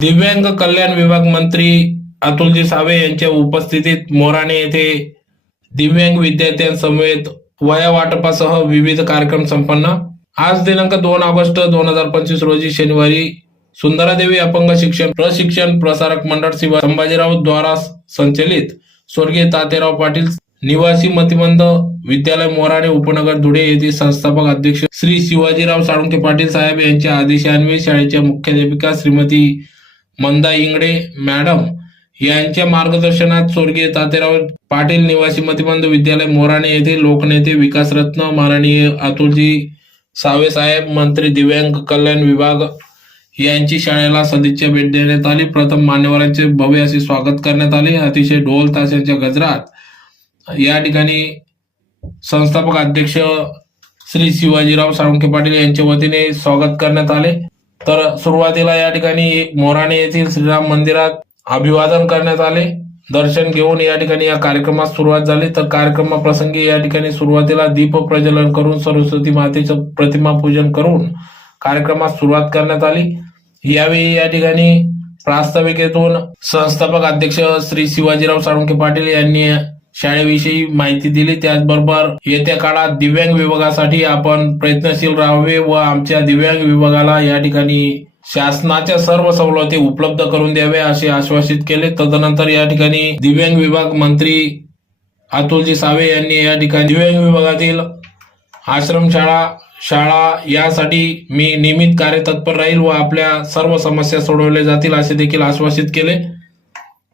दिव्यांग कल्याण विभाग मंत्री अतुलजी सावे यांच्या उपस्थितीत मोराणे येथे दिव्यांग विद्यार्थ्यांसमवेत वया वाटपासह विविध कार्यक्रम संपन्न. आज दिनांक दोन ऑगस्ट दोन हजार पंचवीस रोजी शनिवारी सुंदरादेवी अपंग शिक्षण प्रशिक्षण प्रसारक मंडळ शिवाय संभाजीराव द्वारा संचलित स्वर्गीय तातेराव पाटील निवासी मतिमंद विद्यालय मोराणे उपनगर धुळे येथील संस्थापक अध्यक्ष श्री शिवाजीराव साळुंके पाटील साहेब यांच्या आदेशान्वये शाळेच्या मुख्याध्यापिका श्रीमती मंदा इंगडे मॅडम यांच्या मार्गदर्शनात स्वर्गीय तातेराव पाटील निवासी मतिबंध विद्यालय मोराणे येथे लोकनेते विकासरत्न माननीय अतुलजी सावे साहेब मंत्री दिव्यांग कल्याण विभाग यांची शाळेला सदिच्छा भेट देण्यात आली. प्रथम मान्यवरांचे भव्य असे स्वागत करण्यात आले. अतिशय ढोल ताशांच्या गजरात या ठिकाणी संस्थापक अध्यक्ष श्री शिवाजीराव साळुंखे पाटील यांच्या वतीने स्वागत करण्यात आले. तर सुरुवातीला या ठिकाणी मोराणे येथील श्रीराम मंदिरात अभिवादन करण्यात आले. दर्शन घेऊन या ठिकाणी या कार्यक्रमास सुरुवात झाली. तर कार्यक्रमाप्रसंगी या ठिकाणी सुरुवातीला दीप प्रज्वलन करून सरस्वती मातेचं प्रतिमा पूजन करून कार्यक्रमास सुरुवात करण्यात आली. यावेळी या ठिकाणी प्रास्ताविकेतून संस्थापक अध्यक्ष श्री शिवाजीराव साळुंके पाटील यांनी शाळेविषयी माहिती दिली. त्याचबरोबर येत्या काळात दिव्यांग विभागासाठी आपण प्रयत्नशील राहावे व आमच्या दिव्यांग विभागाला या ठिकाणी शासनाच्या सर्व सवलती उपलब्ध करून द्यावे असे आश्वासित केले. तदनंतर या ठिकाणी दिव्यांग विभाग मंत्री अतुलजी सावे यांनी या ठिकाणी दिव्यांग विभागातील आश्रमशाळा शाळा यासाठी मी नियमित कार्यतत्पर राहील व आपल्या सर्व समस्या सोडवल्या जातील असे देखील आश्वासित केले.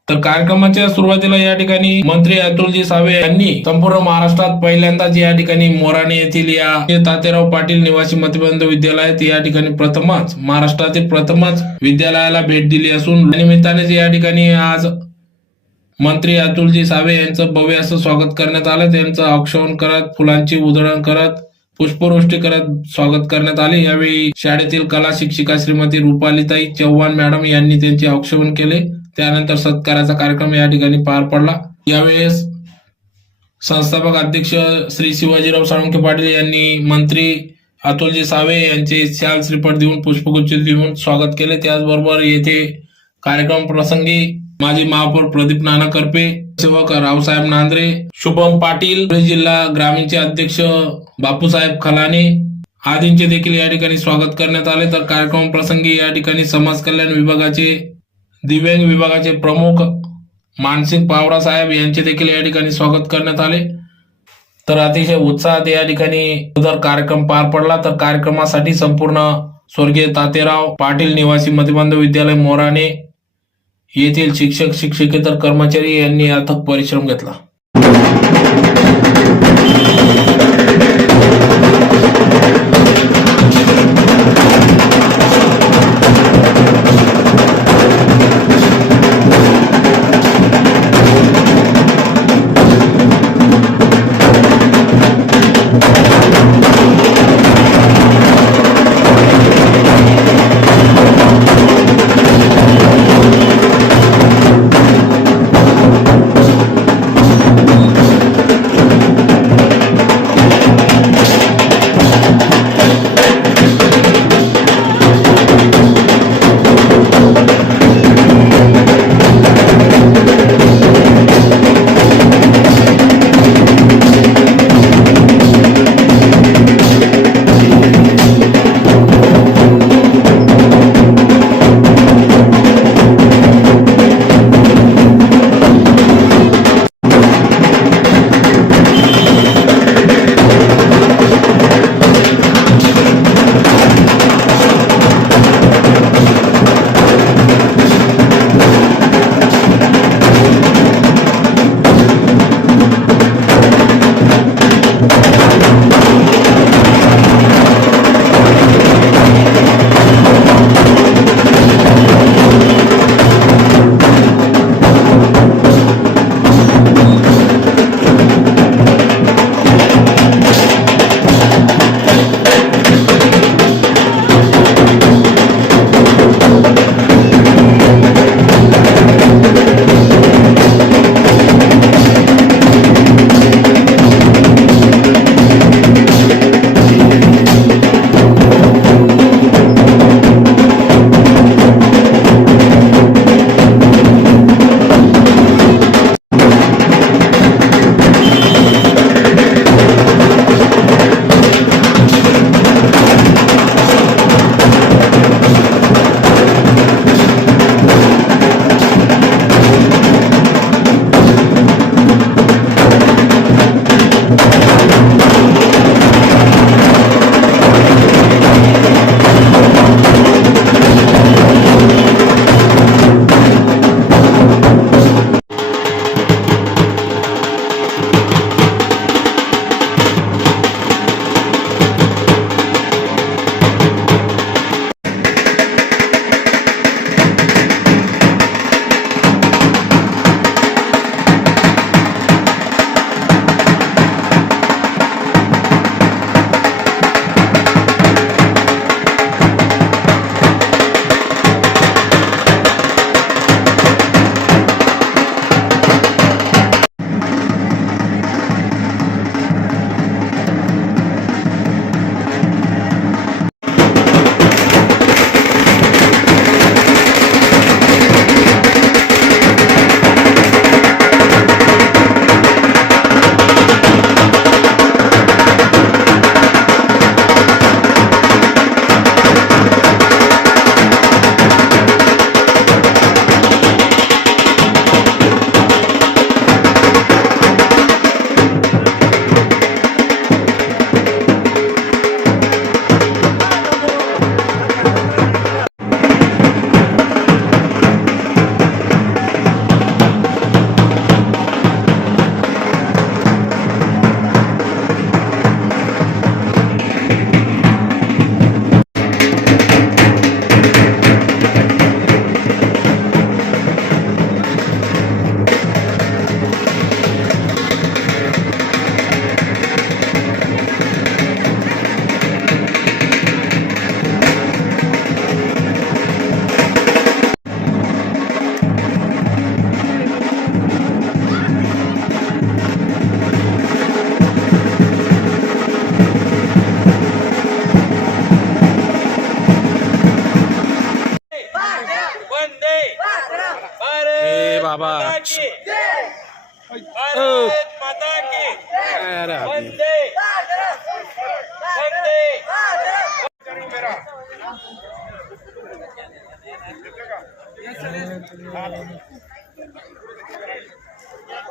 तर कार्यक्रमाच्या सुरुवातीला या ठिकाणी मंत्री अतुलजी सावे यांनी संपूर्ण महाराष्ट्रात पहिल्यांदाच या ठिकाणी मोराणे येथील या तातेराव पाटील निवासी मतबंध विद्यालयात या ठिकाणी प्रथमच महाराष्ट्रातील प्रथमच विद्यालयाला भेट दिली असून निमित्तानेच या ठिकाणी आज मंत्री अतुलजी सावे यांचं भव्य असं स्वागत करण्यात आलं. त्यांचं औक्षवण करत फुलांची उधळण करत पुष्पवृष्टी करत स्वागत करण्यात आले. यावेळी शाळेतील कला शिक्षिका श्रीमती रुपालीताई चव्हाण मॅडम यांनी त्यांचे औक्षवण केले. त्यानंतर सत्काराचा कार्यक्रम या ठिकाणी पार पडला. यावेळेस संस्थापक अध्यक्ष श्री शिवाजीराव साळुंके पाटील यांनी मंत्री अतुलजी सावे यांचे शाल श्रीपट देऊन पुष्पगुच्छ देऊन स्वागत केले. त्याचबरोबर येथे कार्यक्रम प्रसंगी माजी महापौर प्रदीप नाना करपे सेवक रावसाहेब नांद्रे शुभम पाटील जिल्हा ग्रामीणचे अध्यक्ष बापूसाहेब खलाने आदींचे देखील या ठिकाणी स्वागत करण्यात आले. तर कार्यक्रम प्रसंगी या ठिकाणी समाज कल्याण विभागाचे दिव्यांग विभागाचे प्रमुख मानसिंग पावरा साहेब यांचे देखील या ठिकाणी स्वागत करण्यात आले. तर अतिशय उत्साहात या ठिकाणी जर कार्यक्रम पार पडला. तर कार्यक्रमासाठी संपूर्ण स्वर्गीय तातेराव पाटील निवासी मतिबंध विद्यालय मोराणे येथील शिक्षक शिक्षकेतर कर्मचारी यांनी अथक परिश्रम घेतला.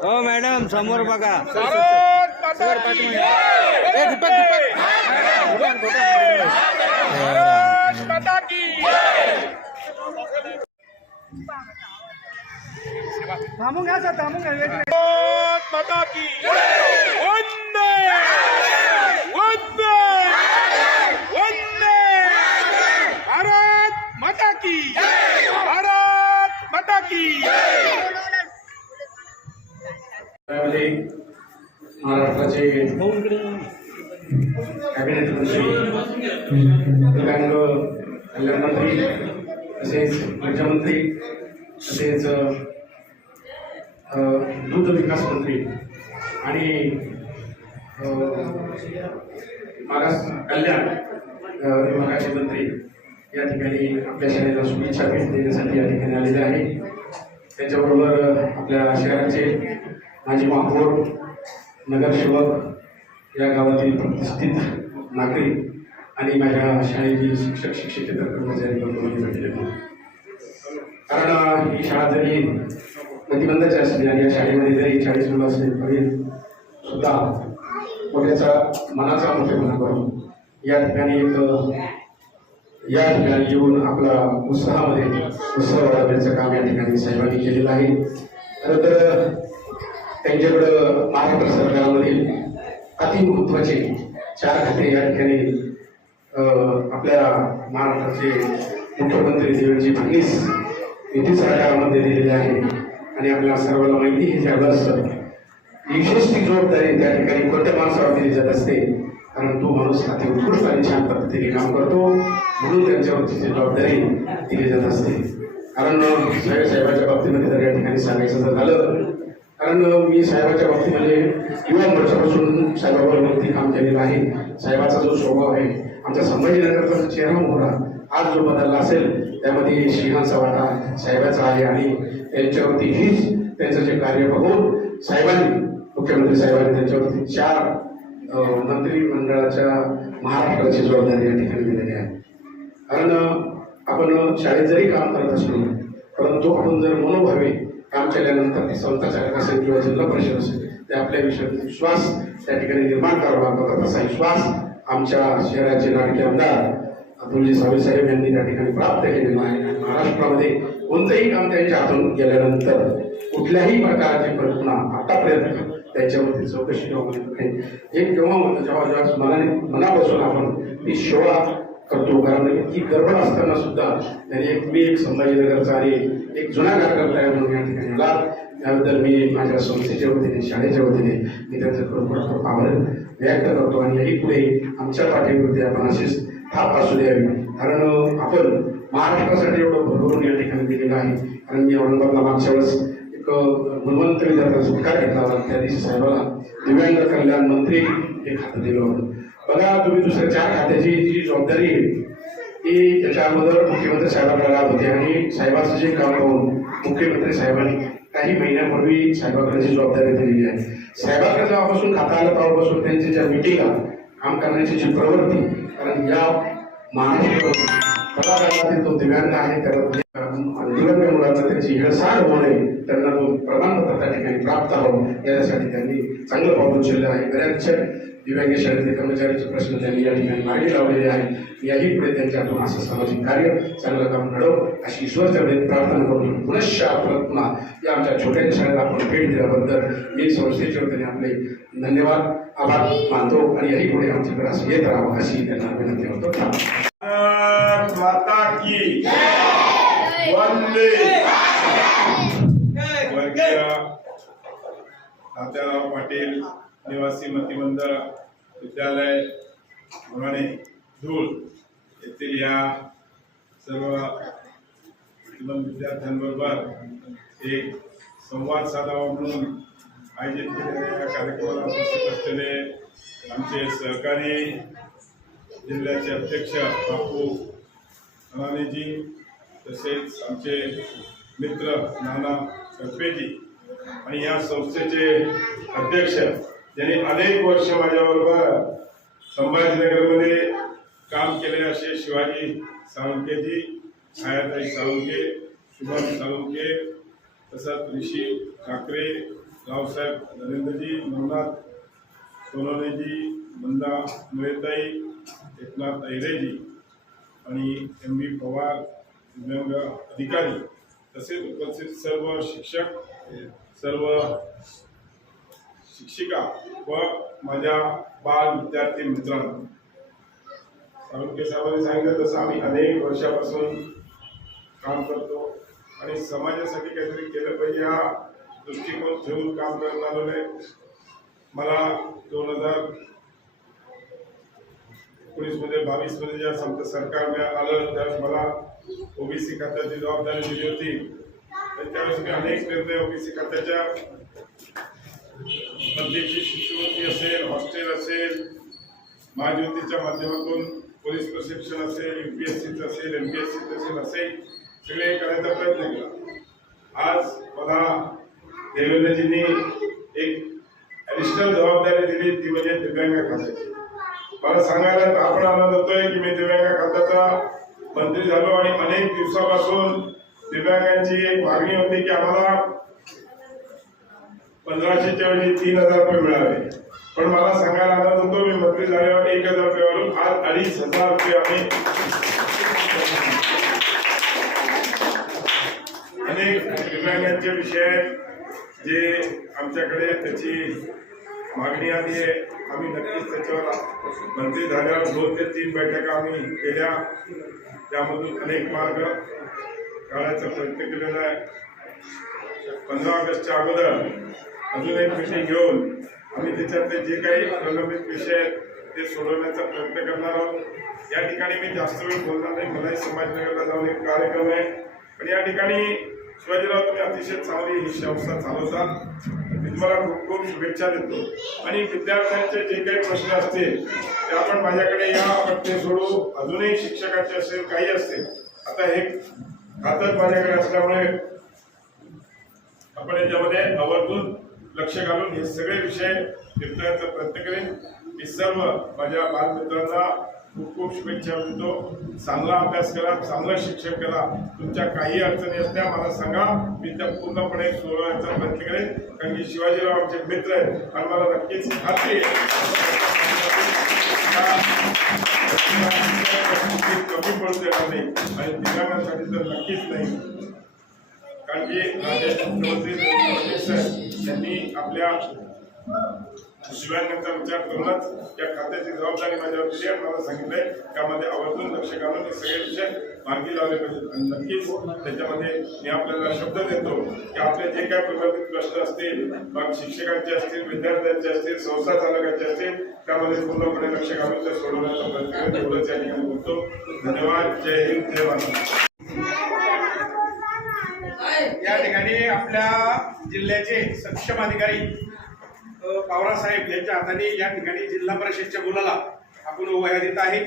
हो मॅडम समोर बघा. की भारत माता की भारत माता की वंदे! वंदे! वंदे! भारत माता की भारत माता की त्यामध्ये महाराष्ट्राचे कॅबिनेट मंत्री दिव्यांग कल्याण मंत्री तसेच राज्यमंत्री तसेच दूध विकास मंत्री आणि मागास कल्याण विभागाचे मंत्री या ठिकाणी आपल्या शाळेला शुभेच्छा भेट देण्यासाठी या ठिकाणी आलेले आहे त्याच्याबरोबर आपल्या शहराचे माजी महापौर नगरसेवक या गावातील प्रतिष्ठित नागरिक आणि माझ्या शाळेतील शिक्षक शिक्षकेतर कर्मचारी बंधूंनी भेटले कारण ही शाळा जरी प्रतिबंधाची असली आणि या शाळेमध्ये जरी चाळीस मुलं असले तरी सुद्धा मोठ्याचा मनाचा मोठेपणा करून या ठिकाणी एक या ठिकाणी येऊन आपला उत्साहामध्ये उत्साह वाढवण्याचं काम या ठिकाणी साहेबांनी केलेलं आहे. खरं तर त्यांच्याकडं महाराष्ट्र सरकारमधील अतिमहत्वाचे चार खाते या ठिकाणी आपल्या महाराष्ट्राचे मुख्यमंत्री देवेंद्रजी फडणवीस युती सरकारमध्ये दिलेले आहे आणि आपल्या सर्वांना माहिती हे सर्वांस विशेष ती जबाबदारी त्या ठिकाणी कोणत्या माणसावर दिली जात असते कारण तो माणूस अति उत्कृष्ट आणि छान पद्धतीने काम करतो. म्हणून त्यांच्यावरची ती जबाबदारी दिली जात असते. कारण साहेब साहेबाच्या बाबतीमध्ये जर या ठिकाणी सांगायचं जर झालं कारण मी साहेबाच्या बाबतीमध्ये युवा मोर्चापासून साहेबाबरोबर काम केलेलं आहे. साहेबाचा जो स्वभाव आहे आमच्या संभाजीनगरचा चेहरा मोहरा आज जो बदलला असेल त्यामध्ये सिंहाचा वाटा साहेबाचा आहे आणि त्यांच्यावरती हीच त्यांचं जे कार्य बघून साहेबांनी मुख्यमंत्री साहेबांनी त्यांच्यावरती चार मंत्रिमंडळाच्या महाराष्ट्राची जबाबदारी या ठिकाणी दिलेली आहे. कारण आपण शाळेत जरी काम करत असलो परंतु आपण जर मनोभावे काम केल्यानंतर ती संस्था चालक असेल किंवा जिल्हा परिषद असेल ते आपल्या विषयात विश्वास त्या ठिकाणी निर्माण करावा लागतो. असा विश्वास आमच्या शहराचे लाडके आमदार अतुलजी साहेब यांनी त्या ठिकाणी प्राप्त केलेला आहे. आणि महाराष्ट्रामध्ये कोणतंही काम त्यांच्या हातून केल्यानंतर कुठल्याही प्रकारची कल्पना आतापर्यंत त्यांच्यामध्ये चौकशी किंवा म्हणत नाही. हे केव्हा म्हणतो जेव्हा जेव्हा मनाने मनापासून आपण ती सेवा करतो. कारण इतकी गडबड असताना सुद्धा त्यांनी एक मी एक संभाजीनगरचा आणि एक जुना कार्यकर्ता तयार म्हणून या ठिकाणी आला त्याबद्दल मी माझ्या संस्थेच्या वतीने शाळेच्या वतीने मी त्यांचं खरोखर आभार व्यक्त करतो. आणि याही पुढे आमच्या पाठीवरती आपण अशीच थाप असू द्यावी. कारण आपण महाराष्ट्रासाठी एवढं भरभरून या ठिकाणी दिलेलं आहे. कारण मी औरंगाबादला मागच्या वेळेस एक गुणवंत विद्यार्थ्याचा सत्कार घेतला होता त्या दिवशी साहेबाला दिव्यांग कल्याण मंत्री ते खातं दिलं होतं. बघा तुम्ही दुसऱ्या चार खात्याची जी जबाबदारी आहे ती त्याच्या अगोदर मुख्यमंत्री साहेबांकडे राहत होते आणि साहेबांचं जे काम पाहून मुख्यमंत्री साहेबांनी काही महिन्यापूर्वी साहेबांकडे जी जबाबदारी दिलेली आहे. साहेबांकडे जेव्हापासून खाता आलं तेव्हापासून त्यांची ज्या मिटिंगा काम करण्याची जी प्रवृत्ती कारण या महाराष्ट्र कलाकारातील तो दिव्यांग आहे त्याला दिव्यांग मुलांना त्याची हेळसाळ होऊ नये त्यांना तो प्रमाणपत्र त्या ठिकाणी प्राप्त हवं यासाठी त्यांनी चांगलं पाऊल उचललं आहे. बऱ्याचशा दिव्यांग शाळेतील कर्मचाऱ्यांचे प्रश्न त्यांनी या ठिकाणी मार्गी लावलेले आहे याही पुढे त्यांच्यातून असं सामाजिक कार्य चांगलं काम घडव अशी ईश्वरच्या वेळेत प्रार्थना करून पुनश्च पुन्हा या आमच्या छोट्या शाळेला आपण भेट दिल्याबद्दल मी संस्थेच्या वतीने आपले धन्यवाद आभार मानतो आणि याही पुढे आमच्याकडे असं येत राहावं अशी त्यांना विनंती होतो माता की वंदे! पाटील निवासी मतिमंद विद्यालय भवानी धूळ येथील या सर्व विद्यार्थ्यांबरोबर एक संवाद साधावा म्हणून आयोजित केलेल्या या कार्यक्रमाला उपस्थित असलेले आमचे सहकारी जिल्ह्याचे अध्यक्ष बापू अनानेजी तसेच आमचे मित्र नाना करपेजी आणि या संस्थेचे अध्यक्ष ज्यांनी अनेक वर्ष माझ्याबरोबर संभाजीनगरमध्ये काम केले असे शिवाजी साळुंकेजी छायाताई साळुंके शुभम साळुंके तसंच ऋषी ठाकरे रावसाहेब नरेंद्रजी नवनाथ सोनवणेजी मंदा मुळेताई एकनाथ अहिरेजी आणि एम बी पवार दिव्यांग अधिकारी तसेच उपस्थित सर्व शिक्षक सर्व शिक्षिका व माझ्या बाल विद्यार्थी मित्रांनो. साळुंके साहेबांनी सांगितलं तसं आम्ही अनेक वर्षापासून काम करतो आणि समाजासाठी काहीतरी केलं पाहिजे हा दृष्टिकोन ठेवून काम करत आलेलो आहे मला दोन हजार एकोणीसमध्ये बावीसमध्ये ज्या समजा सरकार आलं त्यावेळेस मला ओबीसी खात्याची जबाबदारी दिली होती. त्यावेळेस मी अनेक निर्णय ओबीसी खात्याच्या मध्येची शिष्यवृत्ती असेल हॉस्टेल असेल महाज्योतीच्या माध्यमातून पोलीस प्रशिक्षण असेल यू पी एस सीचं असेल एम पी एस सीचं असेल असे सगळे करायचा प्रयत्न केला. आज मला देवेंद्रजींनी एक ॲडिशनल जबाबदारी दिली ती म्हणजे दिव्यांग खात्याची. मला सांगायला तर आपण आनंद होतोय की मी दिव्यांग खात्याचा मंत्री झालो आणि अनेक दिवसापासून दिव्यांगांची एक मागणी होती की आम्हाला पंधराशेच्या ऐवजी तीन हजार रुपये मिळाले. पण मला सांगायला आनंद होतो मी मंत्री झाल्यावर एक हजार रुपये आज अडीच हजार रुपये आम्ही अनेक दिव्यांगांचे विषय आहेत जे आमच्याकडे त्याची मागणी आली आहे. आम्ही नक्कीच त्याच्यावर मंत्री झाल्यावर दोन ते तीन बैठका आम्ही केल्या. त्यामधून अनेक मार्ग काढायचा प्रयत्न केलेला आहे. पंधरा ऑगस्टच्या अगोदर अजून एक मिटिंग घेऊन आम्ही त्याच्यातले जे काही प्रलंबित विषय आहेत ते सोडवण्याचा प्रयत्न करणार आहोत. या ठिकाणी मी जास्त वेळ बोलणार नाही मलाही समाजनगरला जाऊन एक कार्यक्रम आहे. पण या ठिकाणी शिवाजीराव तुम्ही अतिशय चांगली ही संस्था चालवतात. मी तुम्हाला खूप खूप शुभेच्छा देतो. आणि विद्यार्थ्यांचे जे काही प्रश्न असतील ते आपण माझ्याकडे या आपण ते सोडू अजूनही शिक्षकाचे असेल काही असतील आता हे खातच माझ्याकडे असल्यामुळे आपण याच्यामध्ये आवर्जून लक्ष घालून हे सगळे विषय निपटण्याचा प्रयत्न करेन मी सर्व माझ्या बालमित्रांना खूप खूप शुभेच्छा देतो. चांगला अभ्यास करा चांगलं शिक्षण करा. तुमच्या काही अडचणी असल्या मला सांगा. मी त्या पूर्णपणे सोडवण्याचा प्रयत्न करेन. कारण की शिवाजीराव आमचे मित्र आहेत. आणि मला नक्कीच खात्री आहे. कमी पडू देणार नाही? आणि दिव्यांगांसाठी तर नक्कीच नाही. कारण की राज्याचे मुख्यमंत्री साहेब त्यांनी आपल्या शिवायनंतर विचार करूनच या खात्याची जबाबदारी माझ्यावर दिली आणि मला सांगितलंय त्यामध्ये आवर्जून लक्ष घालून हे सगळे विषय मार्गी लावले पाहिजेत. आणि नक्कीच त्याच्यामध्ये मी आपल्याला शब्द देतो की आपले जे काय प्रलंबित प्रश्न असतील मग शिक्षकांचे असतील विद्यार्थ्यांचे असतील संस्था चालकांचे असतील त्यामध्ये पूर्णपणे लक्ष घालून ते सोडवण्याचा प्रयत्न एवढंच या ठिकाणी बोलतो. धन्यवाद. जय हिंद. जय महाराष्ट्र या ठिकाणी आपल्या जिल्ह्याचे सक्षम अधिकारी अ, यांच्या हाताने या ठिकाणी जिल्हा परिषदच्या मुलाला आपण वया देत आहे.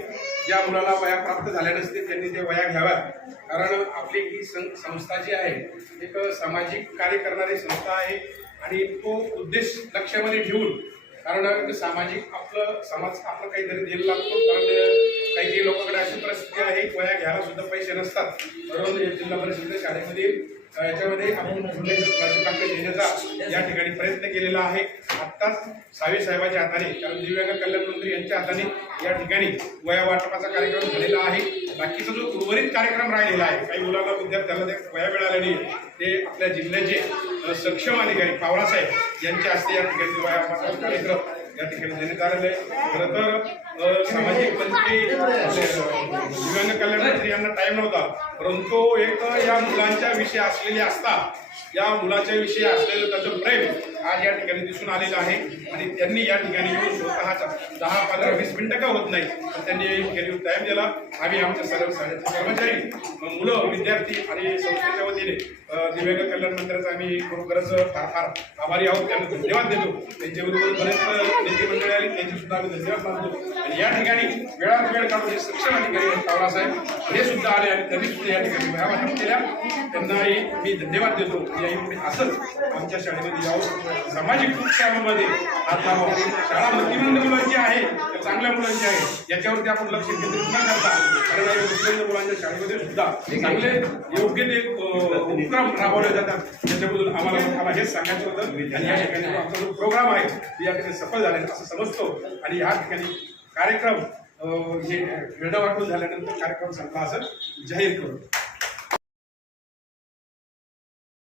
ज्या मुलाला वया प्राप्त झाल्या नसतील त्यांनी ते वया घ्याव्यात. कारण आपली ही सं- संस्था जी आहे एक सामाजिक कार्य करणारी संस्था आहे आणि तो उद्देश लक्षामध्ये ठेवून कारण सामाजिक आपलं समाज आपलं काहीतरी द्यायला लागतो कारण काही काही लोकांकडे अशी परिस्थिती आहे वया घ्यायला सुद्धा पैसे नसतात. म्हणून जिल्हा परिषद शाळेमध्ये याच्यामध्ये आपण देण्याचा या ठिकाणी प्रयत्न केलेला आहे. आत्ताच सावे साहेबांच्या हाताने कारण दिव्यांग कल्याण मंत्री यांच्या हाताने या ठिकाणी वया वाटपाचा कार्यक्रम झालेला आहे. बाकीचा जो उर्वरित कार्यक्रम राहिलेला आहे काही मुलांना विद्यार्थ्यांना त्या वया मिळाल्या नाही ते आपल्या जिल्ह्याचे सक्षम अधिकारी पावरासाहेब यांच्या हस्ते या ठिकाणी वया वाटपाचा कार्यक्रम या ठिकाणी देण्यात आलेलं आहे. खरं तर सामाजिक मंत्री दिव्यांग कल्याण मंत्री यांना टाइम नव्हता. परंतु एक या मुलांच्या विषयी असलेले असता या मुलाच्या विषयी असलेलं त्याचं प्रेम आज या ठिकाणी दिसून आलेलं आहे. आणि त्यांनी या ठिकाणी येऊन स्वतःचा दहा पंधरा वीस मिनिटं का होत नाही पण त्यांनी या ठिकाणी टाईम दिला. आम्ही आमच्या सर्व शाळेचे कर्मचारी मुलं विद्यार्थी आणि संस्थेच्या वतीने दिव्यांग कल्याण मंत्र्याचा आम्ही खरोखरच फार फार आभारी आहोत. त्यांना धन्यवाद देतो. त्यांच्याबरोबर बरेच नेते मंडळी आली. त्यांची सुद्धा आम्ही धन्यवाद मानतो. आणि या ठिकाणी वेळात वेळ काढून जे सक्षम अधिकारी आहेत, हे सुद्धा आले आणि त्यांनी सुद्धा या ठिकाणी वेळा वाटप केल्या. त्यांनाही मी धन्यवाद देतो. याही पुढे असंच आमच्या शाळेमध्ये यावं. सामाजिक उपक्रमामध्ये आता हो. शाळा मतिमंद मुलांची आहे तर चांगल्या मुलांची आहे. याच्यावरती आपण लक्ष केंद्रित न करता कारण मतिमंद मुलांच्या शाळेमध्ये सुद्धा चांगले योग्य ते उपक्रम राबवले जातात. त्याच्याबद्दल आम्हाला आम्हाला हेच सांगायचं होतं. आणि या ठिकाणी आमचा जो प्रोग्राम आहे या ठिकाणी सफल झालेला असं समजतो. आणि या ठिकाणी कार्यक्रम हे वेळ वाटून झाल्यानंतर कार्यक्रम संपला असं जाहीर करू.